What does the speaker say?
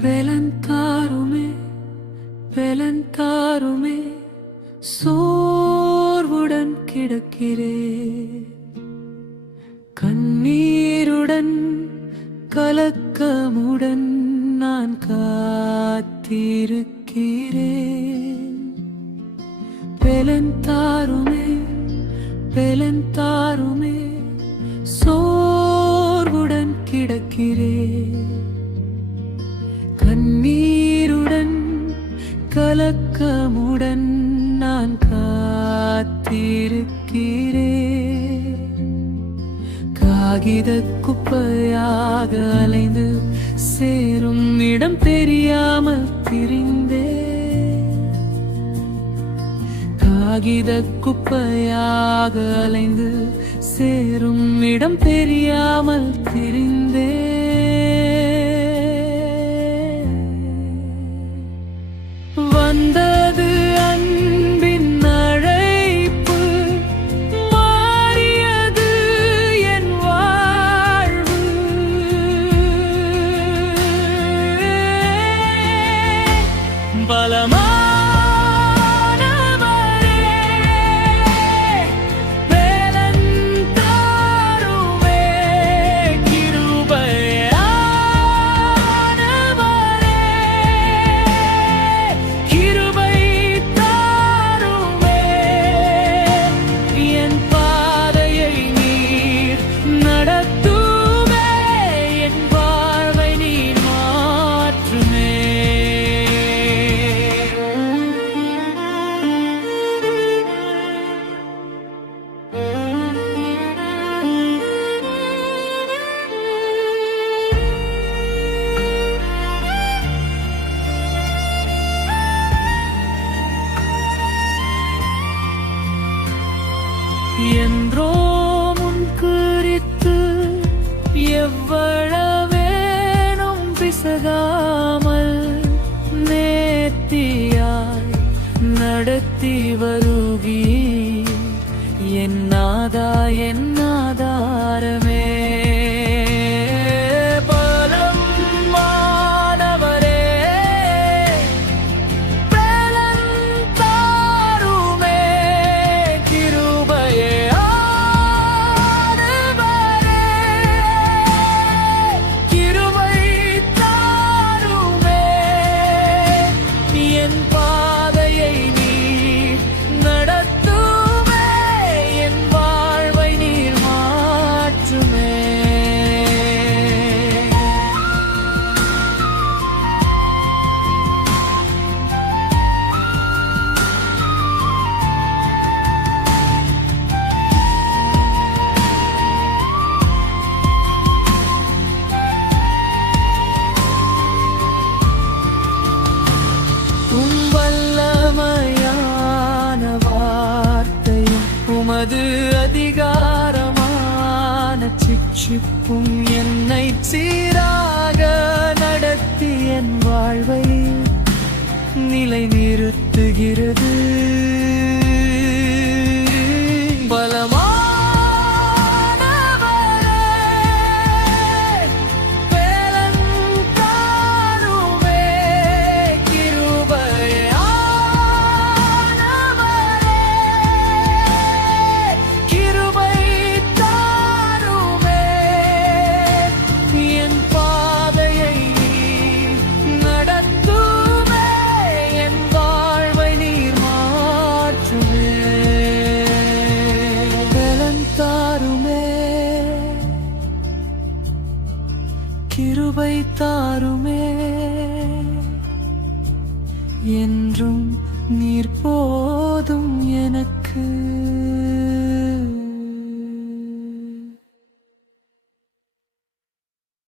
பெலந்தாருமே பெலந்தாருமே சோர்வுடன் கிடக்கிறேன், கண்ணீருடன் கலக்கமுடன் நான் காத்திருக்கிறேன். பெலந்தாருமே பெலந்தாருமே சோர்வுடன் கிடக்கிறேன், கண்ணீருடன் கலக்கமுடன் நான் காத்திருக்கிறேன். காகித குப்பையாக அலைந்து சேரும் இடம் தெரியாமல் திரிந்தேன், காகித குப்பையாக அலைந்து சேரும் இடம் தெரியாமல் திரிந்தேன். வந்தது அன்பின் அழைப்பு, மாறியது என் வாழ்வு. பலமா என்றோ முன் குறித்து எவ்வளவேனும் பிசகாமல் நேர்த்தியாய் நடத்தி வருகி என் ஆதாரமே. உமது அதிகாரமான சிக்ஷிப்பும் என்னை சீராக நடத்தி என் வாழ்வை நிலை நிறுத்துகிறது. பலமா கிருபை தாருமே, என்றும் நீர் போதும் எனக்கு.